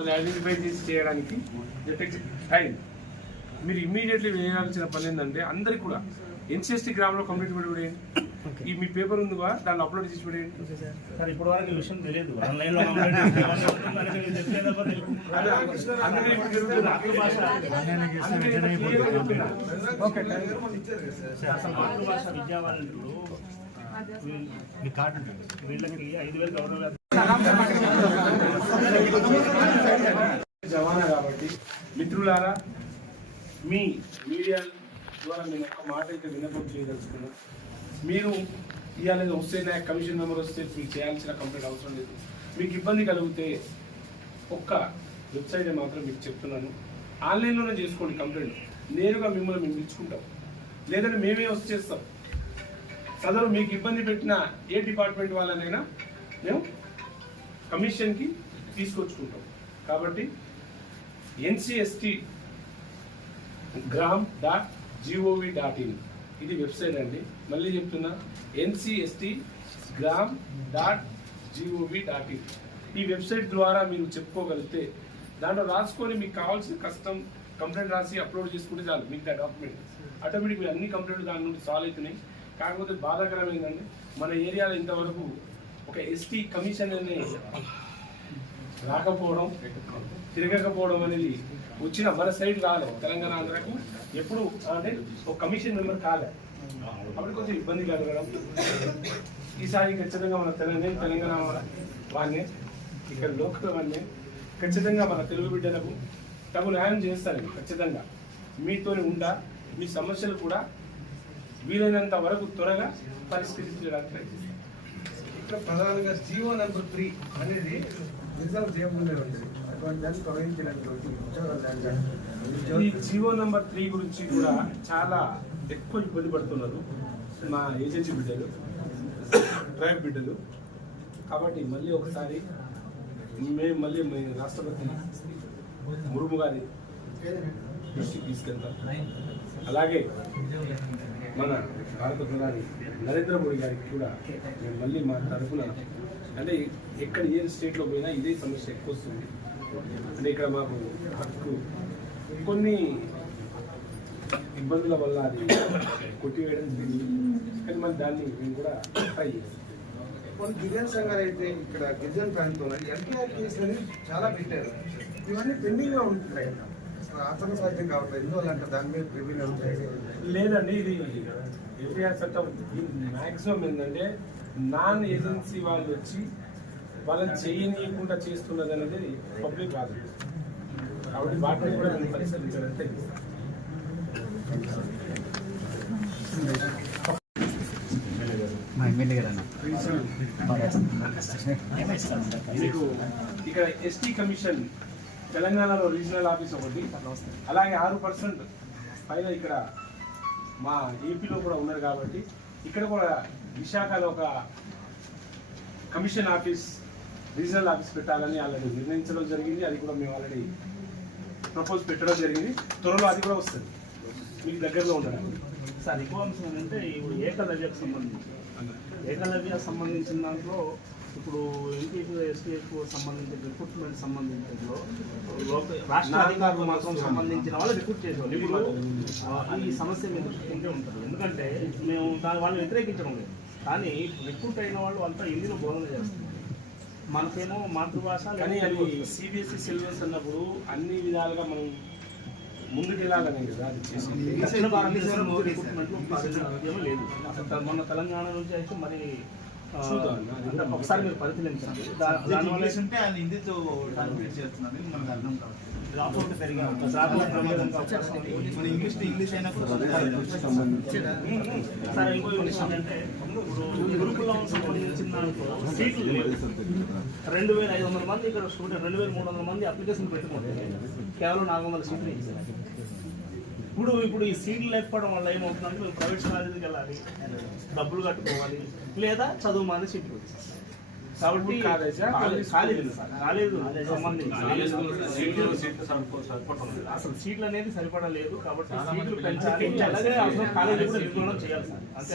Identify చేసి చేయడానికి time మీరు ఇమ్మీడియట్లీ వేయాల్సిన పని ఏంటంటే అందరికి కూడా ఎన్సీఎస్టీ గ్రామంలో కంప్లీట్ పెట్టి పడేయండి. ఈ మీ పేపర్ ఉంది బా దాన్ని అప్లోడ్ చేసి పడేయండి. సార్ ఇప్పుడు వరకు ఈ విషయం తెలియదు. ఆన్లైన్లో మాతృభాష విద్యా వాలంటీర్లు వీళ్ళకి 5,000 గౌరవ జవానా కాబట్టి మిత్రులారా మీ మీడియా ద్వారా నేను ఒక మాట అయితే విన్నపం చేయదలుచుకున్నా. మీరు ఇవాళ వస్తే నాకు కమిషన్ నెంబర్ వస్తే మీకు చేయాల్సిన కంప్లైంట్ అవసరం లేదు. మీకు ఇబ్బంది కలిగితే ఒక్క వెబ్సైట్ మాత్రం మీకు చెప్తున్నాను, ఆన్లైన్లోనే చేసుకోండి కంప్లైంట్. నేరుగా మిమ్మల్ని మేము పిలుచుకుంటాం, లేదంటే మేమే వచ్చి చేస్తాం. సదరు మీకు ఇబ్బంది పెట్టిన ఏ డిపార్ట్మెంట్ వాళ్ళనైనా మేము కమిషన్కి తీసుకొచ్చుకుంటాం. కాబట్టి NCST gram.gov.in ఇది వెబ్సైట్ అండి. మళ్ళీ చెప్తున్నా, NCST gram.gov.in ఈ వెబ్సైట్ ద్వారా మీరు చెప్పుకోగలిగితే దాంట్లో రాసుకొని మీకు కావాల్సిన కంప్లైంట్ రాసి అప్లోడ్ చేసుకుంటే చాలు. మీకు ఆ డాక్యుమెంట్ ఆటోమేటిక్ అన్ని కంప్లైంట్లు దాని నుండి సాల్వ్ అవుతున్నాయి. కాకపోతే బాధాకరం ఏంటంటే మన ఏరియాలో ఇంతవరకు ఒక ST కమిషన్ అనేది రాకపోవడం, తిరగకపోవడం అనేది వచ్చిన మన సైడ్ రాలేదు. తెలంగాణ ఆంధ్రకు ఎప్పుడు అంటే ఒక కమిషన్ మెంబర్ కాలేదు, అప్పుడు కొంచెం ఇబ్బంది కలగడం. ఈసారి ఖచ్చితంగా మన తెలంగాణ వాడిని ఇక్కడ లోకల్ వాడిని ఖచ్చితంగా మన తెలుగు బిడ్డలకు తగు న్యాయం చేస్తాను. ఖచ్చితంగా మీతోనే ఉండా మీ సమస్యలు కూడా వీలైనంత వరకు త్వరగా పరిష్కరించడానికి ప్రయత్నిస్తాం. ఇక్కడ ప్రధానంగా జీవో నెంబర్ 3 అనేది రిజల్ట్ చేయకుండా ఉంటుంది. అటువంటి దాన్ని తొలగించడానికి ఈ జీవో నెంబర్ 3 గురించి కూడా చాలా ఎక్కువ ఇబ్బంది పడుతున్నారు మా ఏజెన్సీ బిడ్డలు, ట్రైబ్ బిడ్డలు. కాబట్టి మళ్ళీ ఒకసారి మేము మళ్ళీ రాష్ట్రపతి ముర్ము గారి దృష్టికి తీసుకెళ్తాం. అలాగే మన భారత ప్రధాని నరేంద్ర మోడీ గారికి కూడా మేము మళ్ళీ మా తరఫున, అంటే ఎక్కడ ఏ స్టేట్లో పోయినా ఇదే సమస్య ఎక్కువ వస్తుంది. అంటే ఇక్కడ మాకు హక్కు కొన్ని ఇబ్బందుల వల్ల అది కొట్టివేయడం జరిగింది. కానీ మరి దాన్ని మేము కూడా ట్రై చేస్తాం. కొన్ని గిరిజన సంఘాలు అయితే ఇక్కడ గిరిజన ప్రాంతంలో NPR కేసులు అనేది చాలా పెట్టారు. ఇవన్నీ పెండింగ్లో ఉంటున్నాయి కదా, ఆచరణ సాధ్యం కావట్లేదు. ఎందువల్ల అంటే దాని మీద ప్రివ్యూ లేదండి. ఇది NPR చట్టం మ్యాక్సిమం ఏంటంటే నాన్ ఏజెన్సీ వాళ్ళు వచ్చి వాళ్ళని చేయనీయకుండా చేస్తున్నది అనేది పబ్లిక్ వాదన. కాబట్టి వాటిని కూడా మేము పరిశీలించాలని తెలియదు. మీకు ఇక్కడ ST కమిషన్ తెలంగాణలో రీజనల్ ఆఫీస్ ఒకటి, అలాగే 6% పైన ఇక్కడ మా ఏపీలో కూడా ఉన్నారు. కాబట్టి ఇక్కడ కూడా విశాఖలో ఒక కమిషన్ ఆఫీస్, రీజనల్ ఆఫీస్ పెట్టాలని ఆల్రెడీ నిర్ణయించడం జరిగింది. అది కూడా మేము ఆల్రెడీ ప్రపోజ్ పెట్టడం జరిగింది. త్వరలో అది కూడా వస్తుంది మీకు దగ్గరలో ఉండడానికి. సార్ ఎక్కువ అంశం ఏంటంటే ఇప్పుడు ఏకలవ్యకు సంబంధించిన దాంట్లో ఇప్పుడు NPP STF సంబంధించిన రిక్రూట్మెంట్ సంబంధించిన రాష్ట్ర అధికారులు మాత్రం సంబంధించిన వాళ్ళు రిక్రూట్ చేసేవాళ్ళు. ఇప్పుడు ఈ సమస్య మీద దృష్టింటే ఉంటుంది. ఎందుకంటే మేము వాళ్ళని వ్యతిరేకించడం లేదు, కానీ రిక్రూట్ అయిన వాళ్ళు అంతా హిందీలో బోధన చేస్తున్నారు. మనకేమో మాతృభాష. కానీ అది CBSE సిలబస్ అన్నప్పుడు అన్ని విధాలుగా మనం ముందుకెళ్ళాలని కదా అది చేసింది. లేదు మొన్న తెలంగాణ నుంచి అయితే మరి ఒకసారి మీరు పరిశీలించండి. హిందీతో ట్రాన్స్లేట్ చేస్తున్నాను, మనకు అర్థం కాదు. ఇంగ్లీష్ అయినా సార్ ఇంకో విషయం అంటే ఇప్పుడు గురుకులం సంబంధించిన సీట్లు 2,500 మంది ఇక్కడ స్టూడెంట్ 2,300 మంది అప్లికేషన్ పెట్టుకుంటే కేవలం 400 సీట్లు ఇచ్చారు. ఇప్పుడు ఈ సీట్లు లేకపోవడం వల్ల ఏమవుతుందంటే మేము ప్రైవేట్ కాలేజీకి వెళ్ళాలి, డబ్బులు కట్టుకోవాలి, లేదా చదువు మాది సీట్లు. కాబట్టి అసలు సీట్లు అనేది సరిపడలేదు. కాబట్టి సీట్లు పెంచాలి, అలాగే కాలేజీ కూడా నిర్మాణం చేయాలి సార్. అంతే.